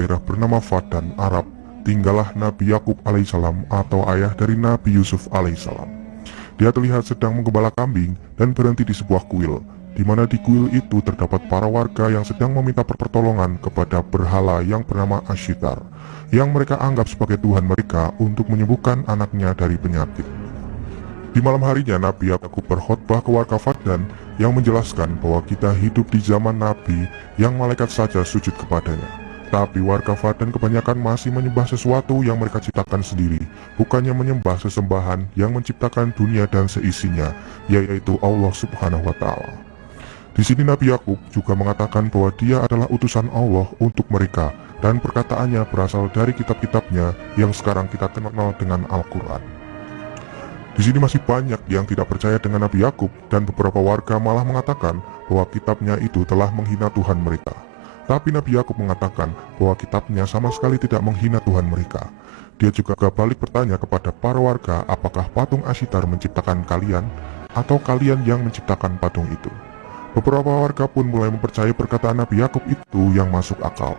daerah bernama Fadan, Arab, tinggallah Nabi Yakub alaihissalam atau ayah dari Nabi Yusuf alaihissalam. Dia terlihat sedang menggembala kambing dan berhenti di sebuah kuil, di mana di kuil itu terdapat para warga yang sedang meminta pertolongan kepada berhala yang bernama Ashitar, yang mereka anggap sebagai Tuhan mereka untuk menyembuhkan anaknya dari penyakit. Di malam harinya Nabi Yakub berkhotbah ke warga Fadan yang menjelaskan bahwa kita hidup di zaman Nabi yang malaikat saja sujud kepadanya. Tapi warga Fadan kebanyakan masih menyembah sesuatu yang mereka ciptakan sendiri, bukannya menyembah sesembahan yang menciptakan dunia dan seisinya, yaitu Allah Subhanahu wa Ta'ala. Di sini Nabi Yakub juga mengatakan bahwa dia adalah utusan Allah untuk mereka, dan perkataannya berasal dari kitab-kitabnya yang sekarang kita kenal dengan Al-Quran. Di sini masih banyak yang tidak percaya dengan Nabi Yakub, dan beberapa warga malah mengatakan bahwa kitabnya itu telah menghina Tuhan mereka. Tapi Nabi Yakub mengatakan bahwa kitabnya sama sekali tidak menghina Tuhan mereka. Dia juga balik bertanya kepada para warga, apakah patung Ashitar menciptakan kalian atau kalian yang menciptakan patung itu. Beberapa warga pun mulai mempercayai perkataan Nabi Yakub itu yang masuk akal.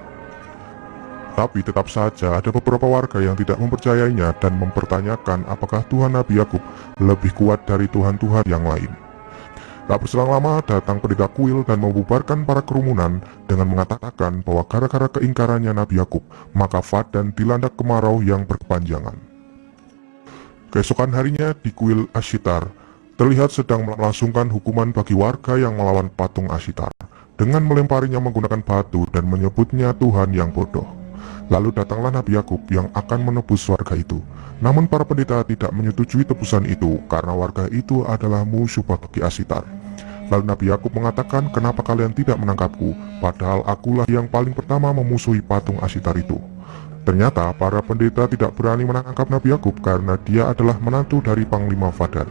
Tapi tetap saja ada beberapa warga yang tidak mempercayainya dan mempertanyakan apakah Tuhan Nabi Yakub lebih kuat dari Tuhan-Tuhan yang lain. Tak berselang lama datang pendeta kuil dan membubarkan para kerumunan dengan mengatakan bahwa gara-gara keingkarannya Nabi Yakub, maka Fadan dilanda kemarau yang berkepanjangan. Keesokan harinya di kuil Ashitar terlihat sedang melangsungkan hukuman bagi warga yang melawan patung Ashitar dengan melemparinya menggunakan batu dan menyebutnya Tuhan yang bodoh. Lalu datanglah Nabi Yakub yang akan menebus warga itu. Namun para pendeta tidak menyetujui tebusan itu karena warga itu adalah musuh bagi Ashitar. Lalu Nabi Yakub mengatakan, kenapa kalian tidak menangkapku, padahal akulah yang paling pertama memusuhi patung Ashitar itu. Ternyata para pendeta tidak berani menangkap Nabi Yakub karena dia adalah menantu dari Panglima Fadan.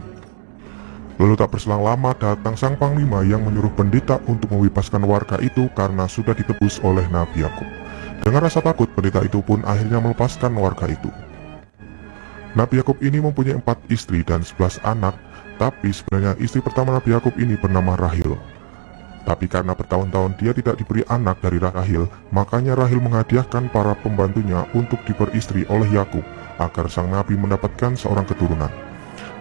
Lalu tak berselang lama datang sang Panglima yang menyuruh pendeta untuk membebaskan warga itu karena sudah ditebus oleh Nabi Yakub. Dengan rasa takut, pendeta itu pun akhirnya melepaskan warga itu. Nabi Yakub ini mempunyai 4 istri dan 11 anak, tapi sebenarnya istri pertama Nabi Yakub ini bernama Rahil. Tapi karena bertahun-tahun dia tidak diberi anak dari Rahil, makanya Rahil menghadiahkan para pembantunya untuk diperistri oleh Yakub agar sang Nabi mendapatkan seorang keturunan.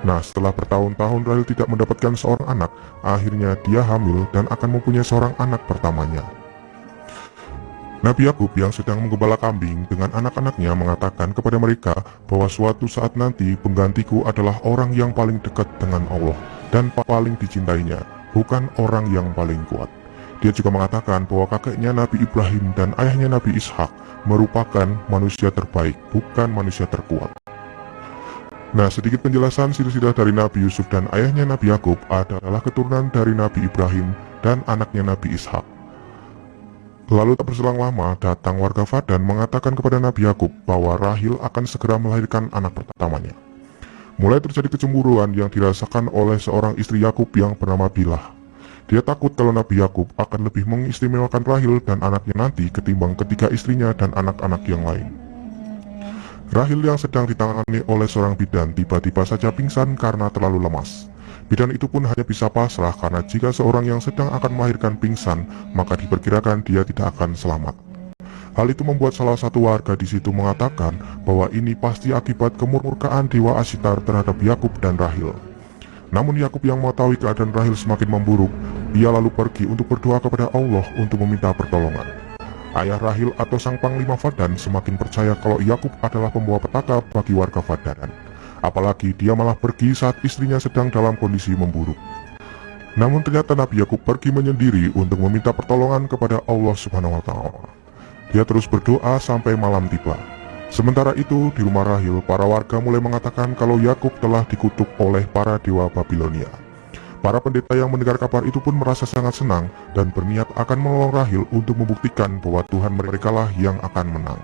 Nah, setelah bertahun-tahun Rahil tidak mendapatkan seorang anak, akhirnya dia hamil dan akan mempunyai seorang anak pertamanya. Nabi Yakub yang sedang menggembala kambing dengan anak-anaknya mengatakan kepada mereka bahwa suatu saat nanti penggantiku adalah orang yang paling dekat dengan Allah dan paling dicintainya, bukan orang yang paling kuat. Dia juga mengatakan bahwa kakeknya Nabi Ibrahim dan ayahnya Nabi Ishak merupakan manusia terbaik, bukan manusia terkuat. Nah, sedikit penjelasan silsilah dari Nabi Yusuf dan ayahnya Nabi Yakub adalah keturunan dari Nabi Ibrahim dan anaknya Nabi Ishak. Lalu tak berselang lama datang warga Fadan mengatakan kepada Nabi Yakub bahwa Rahil akan segera melahirkan anak pertamanya. Mulai terjadi kecemburuan yang dirasakan oleh seorang istri Yakub yang bernama Bilah. Dia takut kalau Nabi Yakub akan lebih mengistimewakan Rahil dan anaknya nanti ketimbang ketiga istrinya dan anak-anak yang lain. Rahil yang sedang ditangani oleh seorang bidan tiba-tiba saja pingsan karena terlalu lemas. Bidan itu pun hanya bisa pasrah karena jika seorang yang sedang akan melahirkan pingsan, maka diperkirakan dia tidak akan selamat. Hal itu membuat salah satu warga di situ mengatakan bahwa ini pasti akibat kemurkaan dewa Ashitar terhadap Yakub dan Rahil. Namun Yakub yang mengetahui keadaan Rahil semakin memburuk, dia lalu pergi untuk berdoa kepada Allah untuk meminta pertolongan. Ayah Rahil atau sang Panglima Fadan semakin percaya kalau Yakub adalah pembawa petaka bagi warga Fadan. Apalagi dia malah pergi saat istrinya sedang dalam kondisi memburuk. Namun ternyata Nabi Yakub pergi menyendiri untuk meminta pertolongan kepada Allah Subhanahu wa Ta'ala. Dia terus berdoa sampai malam tiba. Sementara itu di rumah Rahil, para warga mulai mengatakan kalau Yakub telah dikutuk oleh para dewa Babilonia. Para pendeta yang mendengar kabar itu pun merasa sangat senang dan berniat akan menolong Rahil untuk membuktikan bahwa Tuhan merekalah yang akan menang.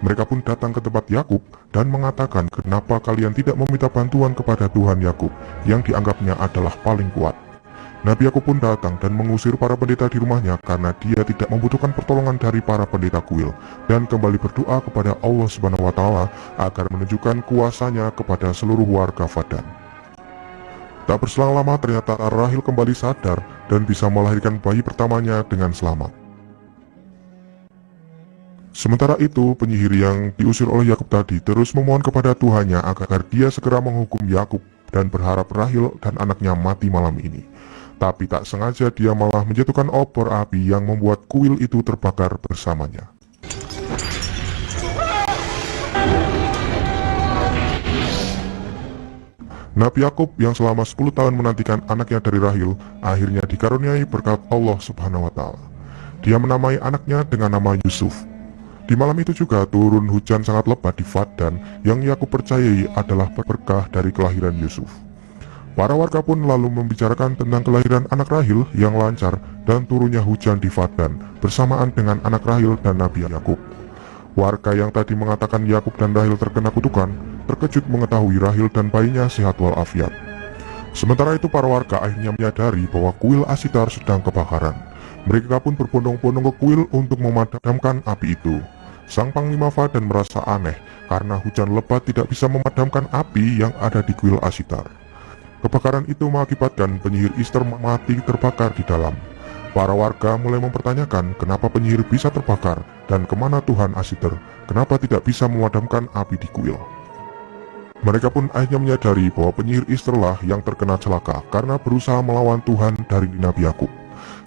Mereka pun datang ke tempat Yakub dan mengatakan kenapa kalian tidak meminta bantuan kepada Tuhan Yakub yang dianggapnya adalah paling kuat. Nabi Yakub pun datang dan mengusir para pendeta di rumahnya karena dia tidak membutuhkan pertolongan dari para pendeta kuil dan kembali berdoa kepada Allah Subhanahu wa Ta'ala agar menunjukkan kuasanya kepada seluruh warga Fadan. Tak berselang lama ternyata Rahil kembali sadar dan bisa melahirkan bayi pertamanya dengan selamat. Sementara itu, penyihir yang diusir oleh Yakub tadi terus memohon kepada Tuhannya agar dia segera menghukum Yakub dan berharap Rahil dan anaknya mati malam ini. Tapi tak sengaja dia malah menjatuhkan obor api yang membuat kuil itu terbakar bersamanya. Nabi Yakub yang selama 10 tahun menantikan anaknya dari Rahil akhirnya dikaruniai berkat Allah Subhanahu wa Ta'ala. Dia menamai anaknya dengan nama Yusuf. Di malam itu juga turun hujan sangat lebat di Fadan yang Yakub percayai adalah berkah dari kelahiran Yusuf. Para warga pun lalu membicarakan tentang kelahiran anak Rahil yang lancar dan turunnya hujan di Fadan bersamaan dengan anak Rahil dan Nabi Yakub. Warga yang tadi mengatakan Yakub dan Rahil terkena kutukan terkejut mengetahui Rahil dan bayinya sehat walafiat. Sementara itu para warga akhirnya menyadari bahwa kuil Ashtar sedang kebakaran. Mereka pun berbondong-bondong ke kuil untuk memadamkan api itu. Sang Panglima Fadan merasa aneh karena hujan lebat tidak bisa memadamkan api yang ada di kuil Ashtar. Kebakaran itu mengakibatkan penyihir Ishtar mati terbakar di dalam. Para warga mulai mempertanyakan kenapa penyihir bisa terbakar dan kemana Tuhan Ashtar, kenapa tidak bisa memadamkan api di kuil. Mereka pun akhirnya menyadari bahwa penyihir Ishtar lah yang terkena celaka karena berusaha melawan Tuhan dari Nabi Yakub.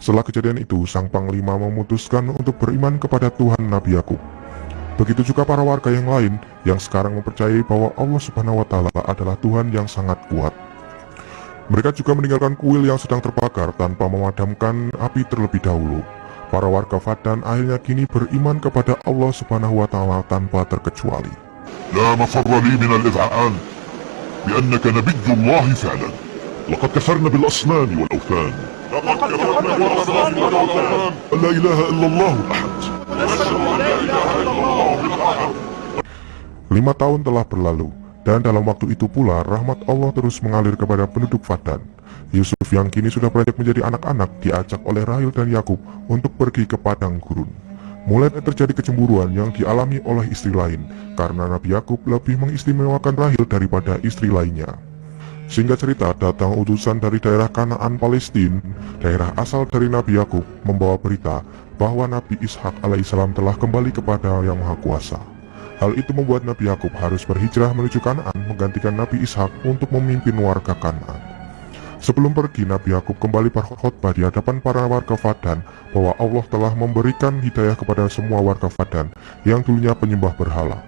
Setelah kejadian itu, sang panglima memutuskan untuk beriman kepada Tuhan Nabi Yakub. Begitu juga para warga yang lain yang sekarang mempercayai bahwa Allah Subhanahu wa Ta'ala adalah Tuhan yang sangat kuat. Mereka juga meninggalkan kuil yang sedang terbakar tanpa memadamkan api terlebih dahulu. Para warga Fadan akhirnya kini beriman kepada Allah Subhanahu wa Ta'ala tanpa terkecuali. لا مفر لي من الإذعان بأنك نبي الله فعلا. لقد كفرنا بالأصنام والأوثان. لا إله إلا الله الأحد. 5 tahun telah berlalu, dan dalam waktu itu pula rahmat Allah terus mengalir kepada penduduk Fadan. Yusuf yang kini sudah beranjak menjadi anak-anak diajak oleh Rahil dan Yakub untuk pergi ke padang gurun. Mulai terjadi kecemburuan yang dialami oleh istri lain, karena Nabi Yakub lebih mengistimewakan Rahil daripada istri lainnya. Singkat cerita, datang utusan dari daerah Kanaan Palestina, daerah asal dari Nabi Yakub, membawa berita bahwa Nabi Ishak alaihissalam telah kembali kepada Yang Maha Kuasa. Hal itu membuat Nabi Yakub harus berhijrah menuju Kanaan menggantikan Nabi Ishak untuk memimpin warga Kanaan. Sebelum pergi, Nabi Yakub kembali berkhotbah di hadapan para warga Fadan bahwa Allah telah memberikan hidayah kepada semua warga Fadan yang dulunya penyembah berhala.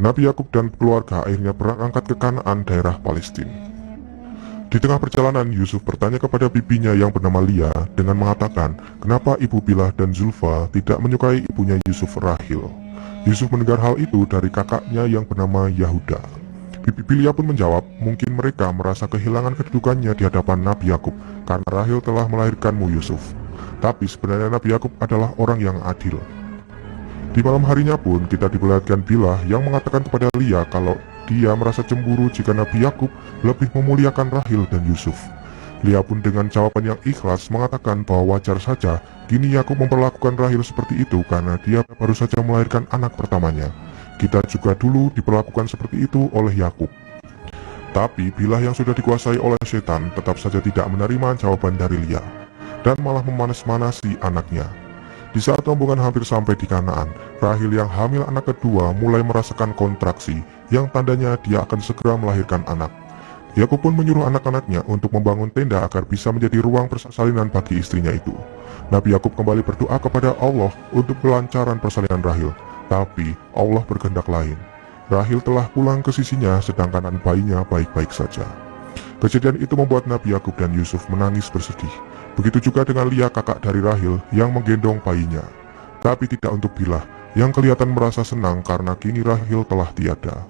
Nabi Yakub dan keluarga akhirnya berangkat ke Kanaan daerah Palestina. Di tengah perjalanan, Yusuf bertanya kepada bibinya yang bernama Lia dengan mengatakan kenapa ibu Bilah dan Zulfa tidak menyukai ibunya Yusuf, Rahil. Yusuf mendengar hal itu dari kakaknya yang bernama Yahuda. Bibi Bilia pun menjawab, mungkin mereka merasa kehilangan kedudukannya di hadapan Nabi Yakub karena Rahil telah melahirkanmu Yusuf. Tapi sebenarnya Nabi Yakub adalah orang yang adil. Di malam harinya pun kita diperlihatkan Bilah yang mengatakan kepada Lia kalau dia merasa cemburu jika Nabi Yakub lebih memuliakan Rahil dan Yusuf. Lia pun dengan jawaban yang ikhlas mengatakan bahwa wajar saja kini Yakub memperlakukan Rahil seperti itu karena dia baru saja melahirkan anak pertamanya. Kita juga dulu diperlakukan seperti itu oleh Yakub. Tapi Bilah yang sudah dikuasai oleh setan tetap saja tidak menerima jawaban dari Lia dan malah memanas-manasi anaknya. Di saat rombongan hampir sampai di Kanaan, Rahil yang hamil anak kedua mulai merasakan kontraksi yang tandanya dia akan segera melahirkan anak. Yakub pun menyuruh anak-anaknya untuk membangun tenda agar bisa menjadi ruang persalinan bagi istrinya itu. Nabi Yakub kembali berdoa kepada Allah untuk kelancaran persalinan Rahil. Tapi Allah berkehendak lain. Rahil telah pulang ke sisinya sedangkan bayinya baik-baik saja. Kejadian itu membuat Nabi Yakub dan Yusuf menangis bersedih. Begitu juga dengan Lia kakak dari Rahil yang menggendong bayinya. Tapi tidak untuk Bilah yang kelihatan merasa senang karena kini Rahil telah tiada.